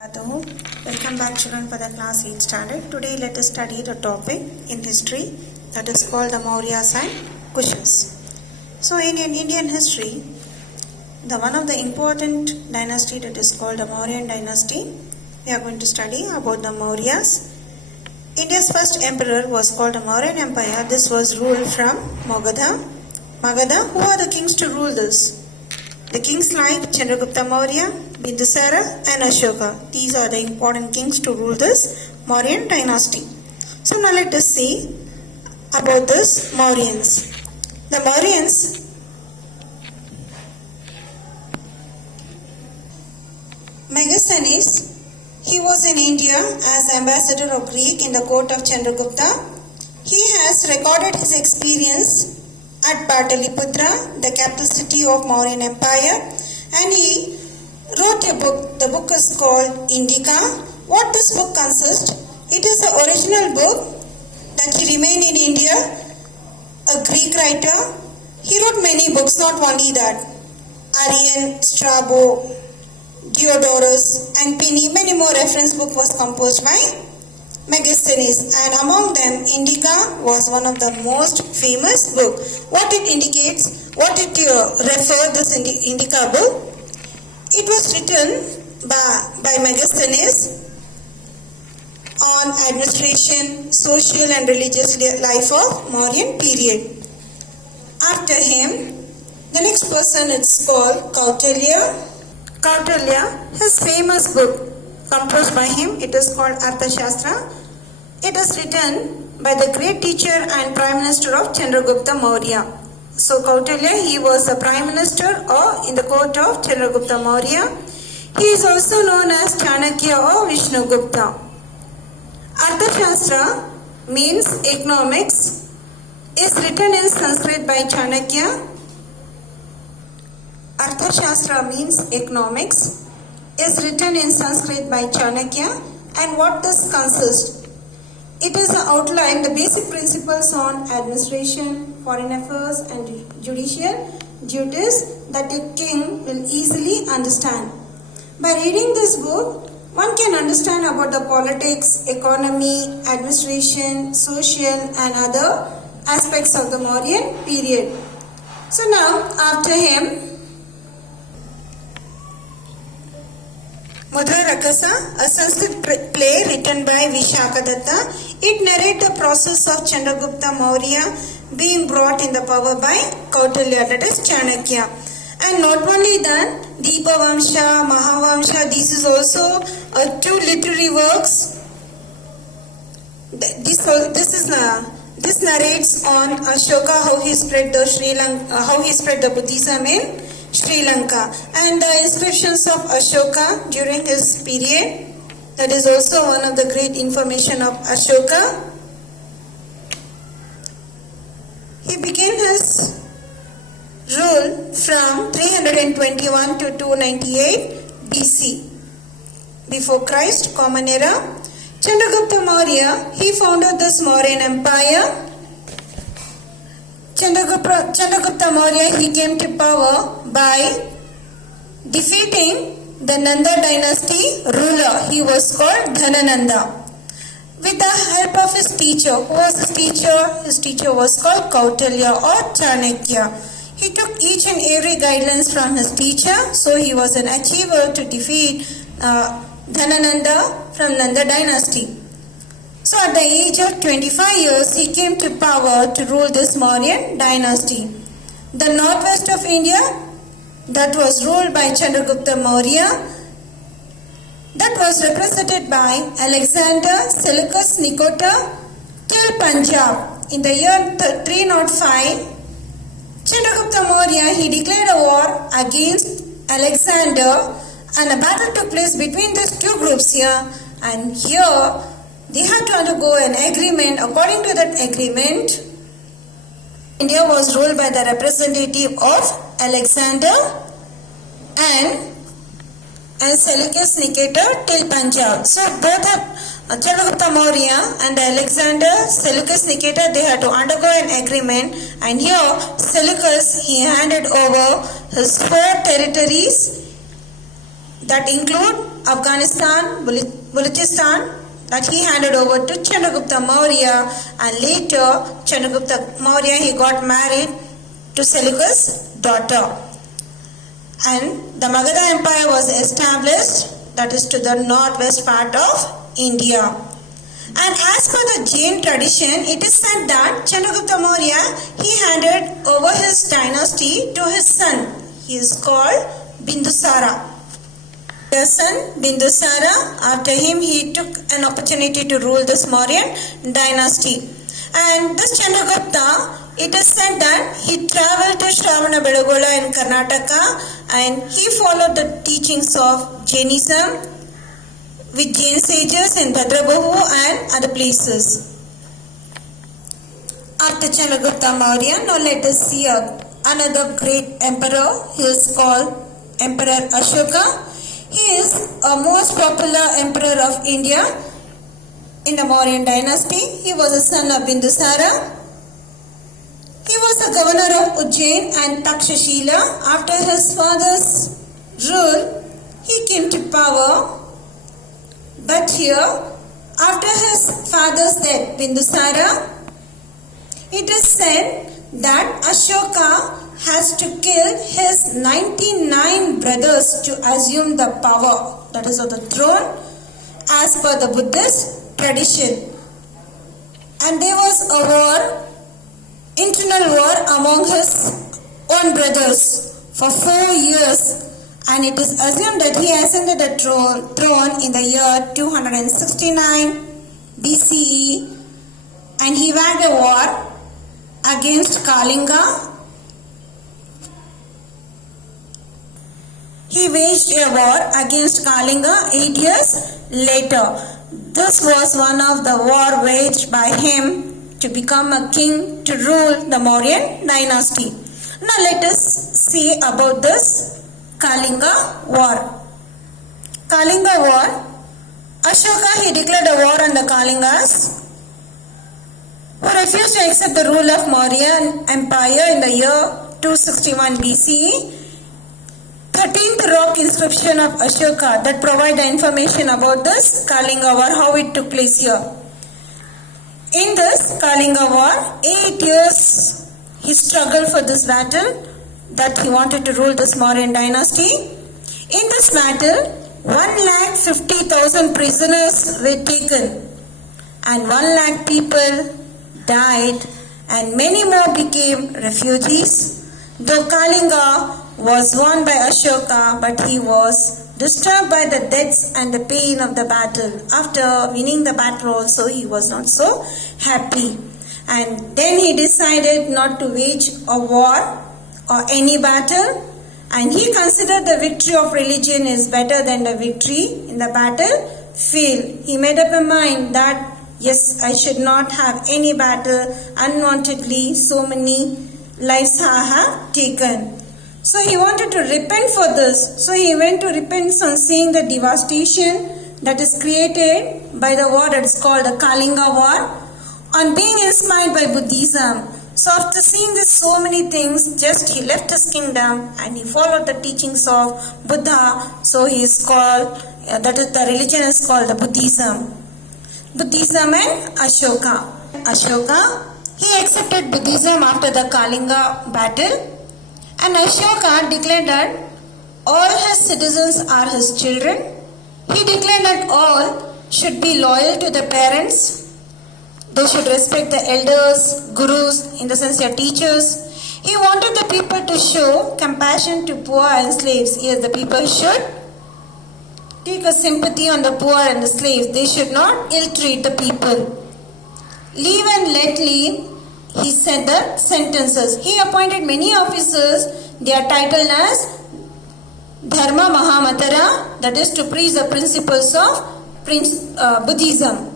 Hello, welcome back children for the class 8 standard. Today let us study the topic in history that is called the Mauryas and Kushans. So in Indian history, the one of the important dynasty that is called the Mauryan dynasty, we are going to study about the Mauryas. India's first emperor was called the Mauryan Empire. This was ruled from Magadha. Magadha, who are the kings to rule this? The kings like Chandragupta Maurya, Bindusara and Ashoka. These are the important kings to rule this Mauryan dynasty. So now let us see about this Mauryans. The Mauryans Megasthenes, he was in India as ambassador of Greek in the court of Chandragupta. He has recorded his experience at Pataliputra, the capital city of Mauryan Empire, and he wrote a book. The book is called Indica. What this book consists? It is the original book that he remained in India, a Greek writer. He wrote many books, not only that. Arrian, Strabo, Diodorus and Pliny, many more reference book was composed by Megasthenes, and among them Indica was one of the most famous book. What it indicates, what it refer this Indica book? It was written by Megasthenes on administration, social and religious life of Mauryan period. After him, the next person is called Kautilya. Kautilya, his famous book composed by him, it is called Arthashastra. It is written by the great teacher and Prime Minister of Chandragupta Maurya. So Kautilya, he was the Prime Minister in the court of Chandragupta Maurya. He is also known as Chanakya or Vishnugupta. Arthashastra means economics, is written in Sanskrit by Chanakya. Arthashastra means economics, is written in Sanskrit by Chanakya, and what this consists? It is an outline, the basic principles on administration, foreign affairs and judicial duties that a king will easily understand. By reading this book, one can understand about the politics, economy, administration, social and other aspects of the Mauryan period. So now, after him, Mudra Rakasa, a Sanskrit play written by Vishakadatta. It narrates the process of Chandragupta Maurya being brought in the power by Kautilya, that is Chanakya. And not only that, Deepavamsha, Mahavamsha, this is also two literary works. This narrates on Ashoka, how he spread the Buddhism in Sri Lanka, and the inscriptions of Ashoka during his period. That is also one of the great information of Ashoka. He began his rule from 321 to 298 BC, before Christ, Common Era. Chandragupta Maurya, he founded this Mauryan Empire. Chandragupta Maurya, he came to power by defeating the Nanda dynasty ruler. He was called Dhanananda. With the help of his teacher. Who was his teacher? His teacher was called Kautilya or Chanakya. He took each and every guidance from his teacher. So he was an achiever to defeat Dhanananda from Nanda dynasty. So at the age of 25 years, he came to power to rule this Mauryan dynasty. The northwest of India, that was ruled by Chandragupta Maurya, that was represented by Alexander Seleucus Nicator till Punjab. In the year 305, Chandragupta Maurya, he declared a war against Alexander, and a battle took place between these two groups here, and here they had to undergo an agreement. According to that agreement, India was ruled by the representative of Alexander and Seleucus Nicator till Punjab. So both Chandragupta Maurya and Alexander Seleucus Nicator, they had to undergo an agreement, and here Seleucus, he handed over his 4 territories that include Afghanistan, Balochistan, that he handed over to Chandragupta Maurya, and later Chandragupta Maurya, he got married to Seleucus' daughter. And the Magadha Empire was established, that is to the northwest part of India. And as per the Jain tradition, it is said that Chandragupta Maurya, he handed over his dynasty to his son. He is called Bindusara. His son Bindusara, after him he took an opportunity to rule this Mauryan dynasty. And this Chandragupta, it is said that he traveled to Shravana Bedagola in Karnataka and he followed the teachings of Jainism with Jain sages in Bhadrabahu and other places. After Chandragupta Maurya, now let us see another great emperor. He is called Emperor Ashoka. He is a most popular emperor of India in the Mauryan dynasty. He was a son of Bindusara. He was the governor of Ujjain and Takshashila. After his father's rule, he came to power. But here, after his father's death, Bindusara, it is said that Ashoka has to kill his 99 brothers to assume the power, that is of the throne, as per the Buddhist tradition. And there was a war, internal war among his own brothers for 4 years, and it is assumed that he ascended the throne in the year 269 BCE, and he waged a war against Kalinga. He waged a war against Kalinga 8 years later. This was one of the war waged by him to become a king to rule the Mauryan dynasty. Now let us see about this Kalinga war. Kalinga war, Ashoka, he declared a war on the Kalingas who refused to accept the rule of Mauryan Empire in the year 261 BCE. 13th rock inscription of Ashoka that provide the information about this Kalinga war, how it took place here. In this Kalinga war, 8 years he struggled for this battle, that he wanted to rule this Mauryan dynasty. In this battle, 150,000 prisoners were taken and 1 lakh people died and many more became refugees. Though Kalinga was won by Ashoka, but he was disturbed by the deaths and the pain of the battle. After winning the battle also, he was not so happy. And then he decided not to wage a war or any battle. And he considered the victory of religion is better than the victory in the battlefield. He made up a mind that, yes, I should not have any battle unwantedly. So many lives I have taken. So he wanted to repent for this. So he went to repent on seeing the devastation that is created by the war that is called the Kalinga war, on being inspired by Buddhism. So after seeing this so many things, just he left his kingdom and he followed the teachings of Buddha. So he is called, that is the religion is called the Buddhism. Buddhism and Ashoka. Ashoka, he accepted Buddhism after the Kalinga battle. And Ashoka declared that all his citizens are his children. He declared that all should be loyal to the parents. They should respect the elders, gurus, in the sense their teachers. He wanted the people to show compassion to poor and slaves. Yes, the people should take a sympathy on the poor and the slaves. They should not ill-treat the people. Live and let live. He said the sentences. He appointed many officers. They are titled as Dharma Mahamatara, that is to preach the principles of Buddhism.